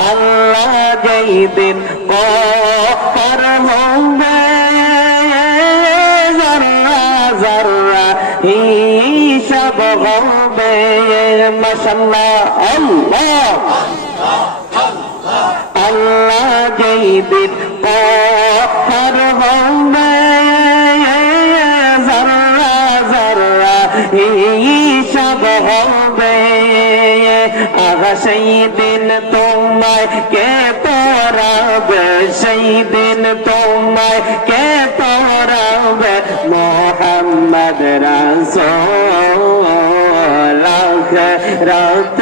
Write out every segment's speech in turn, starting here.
আল্লাহ যেই দিন কর হবে জর্রা জর্রা হিসাব হবে মাসাল্লাহ আল্লাহ আল্লাহ যেই দিন কর জর্রা হিসাব হবে আগা সেই দিন তোমায় কে পড়াবে সেই দিন তোমায় কে পড়াবে মোহাম্মদ রাসূল রাত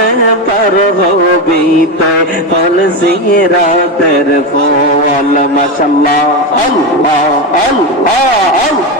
পর হবি তে ফল সিরাতের ফল মাশাল্লাহ আল্লাহ আল্লাহ আল্লাহ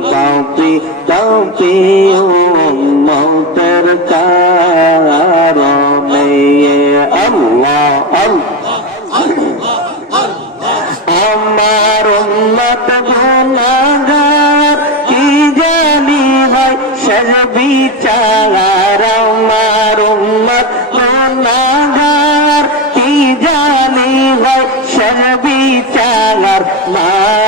باوبي توبي موتر كاروني الله الله আমার উন্মত গুণাগার কি জানি ভাই শেষ বিচার আমার উন্মত গুণাগার কি জানি ভাই শেষ বিচার মা